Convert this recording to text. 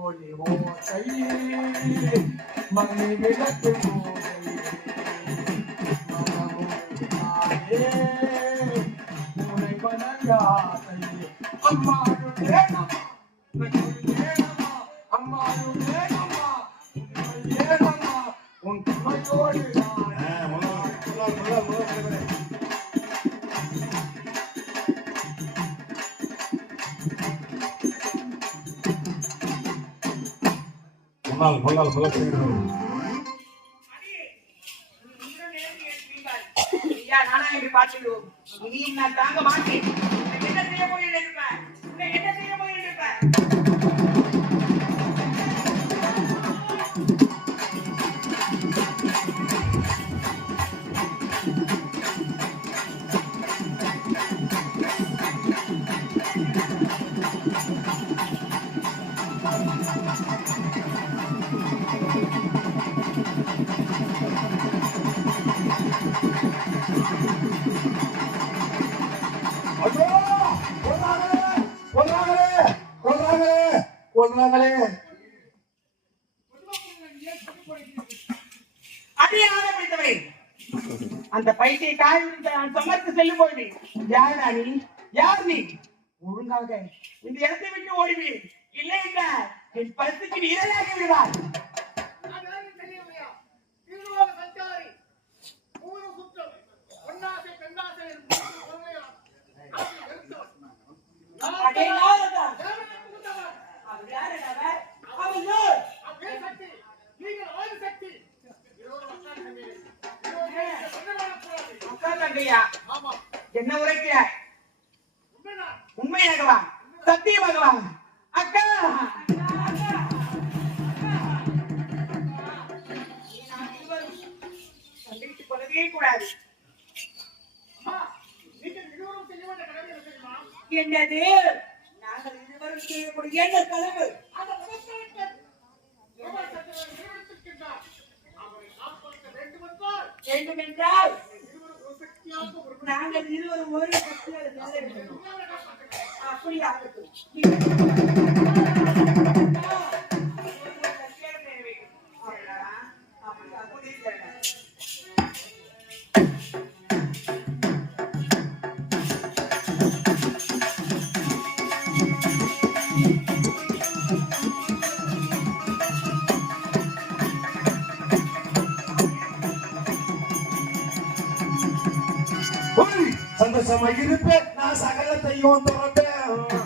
ஒளி ஓசை மணி விளக்கு உனை வணங்காதை அம்மாளுடைய அம்மாளுடைய உன் துணையோடு நான் தாங்க மாட்டேன். என்ன செய்ய போயிருப்பேன்? என்ன செய்ய போயிருப்பேன்? அந்த பைசை சமர்த்து செல்லும் போது யார் நீ யார் நீ ஒழுங்காக இந்த இடத்தை விட்டு ஓடிவி இல்லை என்றால் என் பரிசுக்கு நீராகி விடுவார். என்ன உரைக்கிறாய்? உண்மை பகவான், சத்திய பகவான். அக்கா சந்தித்துக் கொள்ளவே கூடாது. என்னது நாங்கள் இருவரும் செய்யக்கூடிய எங்கள் கனவு வேண்டுமென்றால் நாங்கள் இருவரும் ஒரு அப்படி ஆகட்டும். சந்தோஷமா இருப்பேன். நான் சகலத்தையும் தொடர்பேன்.